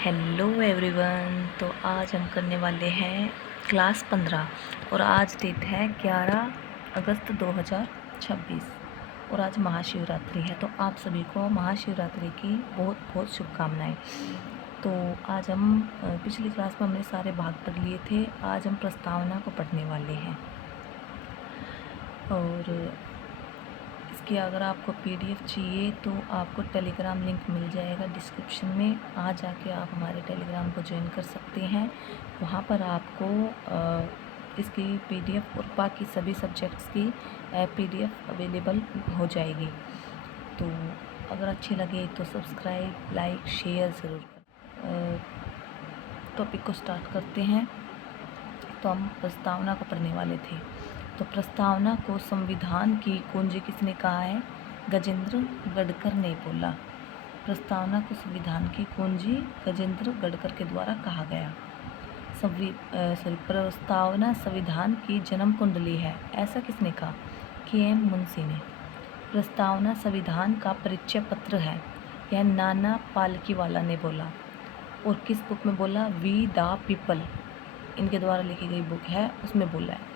Hello everyone. तो आज हम करने वाले हैं क्लास 15 और आज डेट है 11 अगस्त 2026 और आज महाशिवरात्रि है। तो आप सभी को महाशिवरात्रि की बहुत बहुत शुभकामनाएं। तो आज हम पिछली क्लास में हमने सारे भाग पढ़ लिए थे। आज हम प्रस्तावना को पढ़ने वाले हैं और इसकी अगर आपको पीडीएफ चाहिए तो आपको टेलीग्राम लिंक मिल जाएगा डिस्क्रिप्शन में। आ जाके आप हमारे टेलीग्राम को ज्वाइन कर सकते हैं। वहाँ पर आपको इसकी पीडीएफ और बाकी सभी सब्जेक्ट्स की पीडीएफ अवेलेबल हो जाएगी। तो अगर अच्छी लगे तो सब्सक्राइब, लाइक, शेयर ज़रूर करें। टॉपिक को स्टार्ट करते हैं। तो हम प्रस्तावना को पढ़ने वाले थे। तो प्रस्तावना को संविधान की कुंजी किसने कहा है? गजेंद्र गडकर ने बोला। प्रस्तावना को संविधान की कुंजी गजेंद्र गडकर के द्वारा कहा गया। प्रस्तावना संविधान की जन्म कुंडली है, ऐसा किसने कहा? के.एम. मुंशी ने। प्रस्तावना संविधान का परिचय पत्र है, यह नाना पालकीवाला ने बोला। और किस बुक में बोला? वी द पीपल, इनके द्वारा लिखी गई बुक है, उसमें बोला है।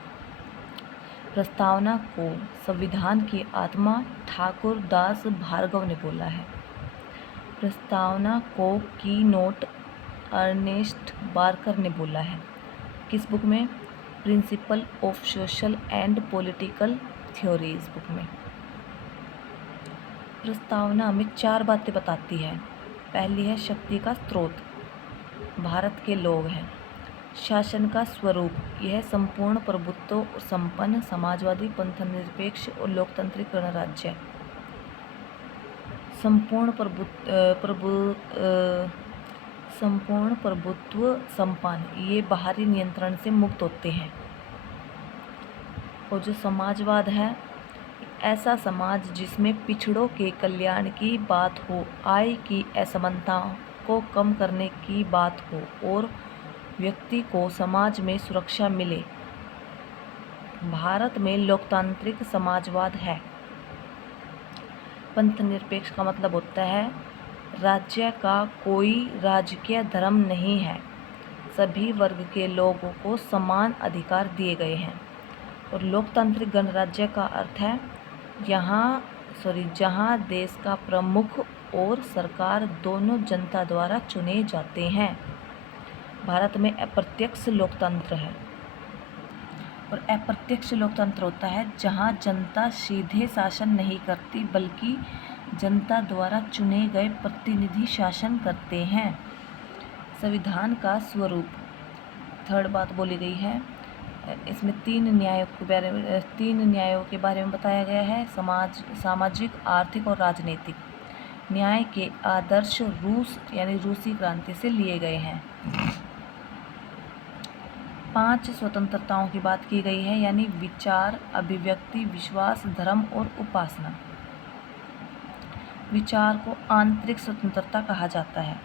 प्रस्तावना को संविधान की आत्मा ठाकुर दास भार्गव ने बोला है। प्रस्तावना को की नोट अर्नेस्ट बार्कर ने बोला है। किस बुक में? Principle of social and political theories book में। प्रस्तावना हमें 4 बातें बताती है। पहली है शक्ति का स्रोत, भारत के लोग हैं। शासन का स्वरूप, यह संपूर्ण प्रभुत्व और संपन्न समाजवादी, पंथनिरपेक्ष और लोकतांत्रिक गणराज्य। संपूर्ण प्रभुत्व संपन्न, ये बाहरी नियंत्रण से मुक्त होते हैं। और जो समाजवाद है, ऐसा समाज जिसमें पिछड़ों के कल्याण की बात हो, आय की असमानताओं को कम करने की बात हो और व्यक्ति को समाज में सुरक्षा मिले। भारत में लोकतांत्रिक समाजवाद है। पंथनिरपेक्ष का मतलब होता है राज्य का कोई राजकीय धर्म नहीं है, सभी वर्ग के लोगों को समान अधिकार दिए गए हैं। और लोकतांत्रिक गणराज्य का अर्थ है जहाँ देश का प्रमुख और सरकार दोनों जनता द्वारा चुने जाते हैं। भारत में अप्रत्यक्ष लोकतंत्र है। और अप्रत्यक्ष लोकतंत्र होता है जहां जनता सीधे शासन नहीं करती, बल्कि जनता द्वारा चुने गए प्रतिनिधि शासन करते हैं। संविधान का स्वरूप, थर्ड बात बोली गई है। इसमें 3 न्यायों के बारे में बताया गया है। सामाजिक, आर्थिक और राजनीतिक। न्याय के आदर्श रूसी क्रांति से लिए गए हैं। 5 स्वतंत्रताओं की बात की गई है, यानी विचार, अभिव्यक्ति, विश्वास, धर्म और उपासना। विचार को आंतरिक स्वतंत्रता कहा जाता है।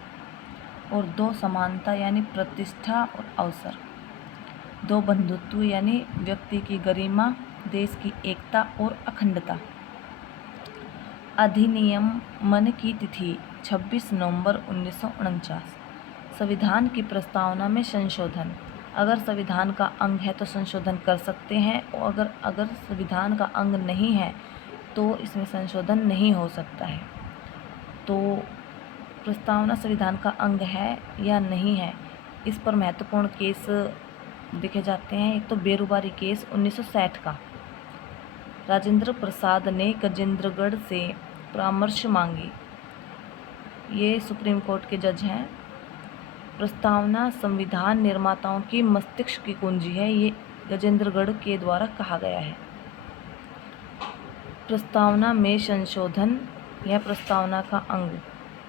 और 2 समानता, यानी प्रतिष्ठा और अवसर। 2 बंधुत्व, यानी व्यक्ति की गरिमा, देश की एकता और अखंडता। अधिनियमन की तिथि 26 नवंबर 1949। संविधान की प्रस्तावना में संशोधन, अगर संविधान का अंग है तो संशोधन कर सकते हैं, और अगर संविधान का अंग नहीं है तो इसमें संशोधन नहीं हो सकता है। तो प्रस्तावना संविधान का अंग है या नहीं है, इस पर महत्वपूर्ण केस देखे जाते हैं। एक तो बेरुबारी केस 1960 का, राजेंद्र प्रसाद ने गजेंद्रगढ़ से परामर्श मांगी। ये सुप्रीम कोर्ट के जज हैं। प्रस्तावना संविधान निर्माताओं की मस्तिष्क की कुंजी है, ये गजेंद्रगढ़ के द्वारा कहा गया है। प्रस्तावना में संशोधन, यह प्रस्तावना का अंग,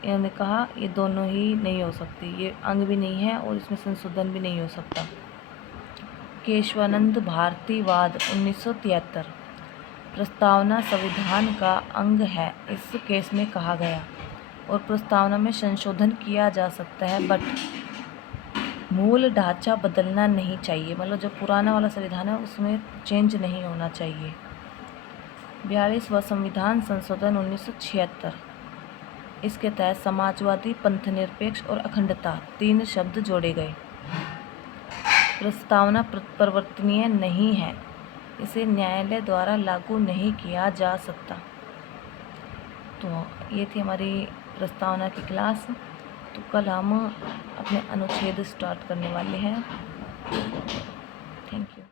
इन्होंने कहा ये दोनों ही नहीं हो सकती, ये अंग भी नहीं है और इसमें संशोधन भी नहीं हो सकता। केशवानंद भारतीवाद 1973। प्रस्तावना संविधान का अंग है, इस केस में कहा गया। और प्रस्तावना में संशोधन किया जा सकता है, बट मूल ढांचा बदलना नहीं चाहिए। मतलब जो पुराना वाला संविधान है उसमें चेंज नहीं होना चाहिए। 42वां संविधान संशोधन 1976। इसके तहत समाजवादी, पंथनिरपेक्ष और अखंडता 3 शब्द जोड़े गए। प्रस्तावना परिवर्तनीय नहीं है, इसे न्यायालय द्वारा लागू नहीं किया जा सकता। तो ये थी हमारी प्रस्तावना की क्लास। तो कल हम अपने अनुच्छेद स्टार्ट करने वाले हैं। Thank you.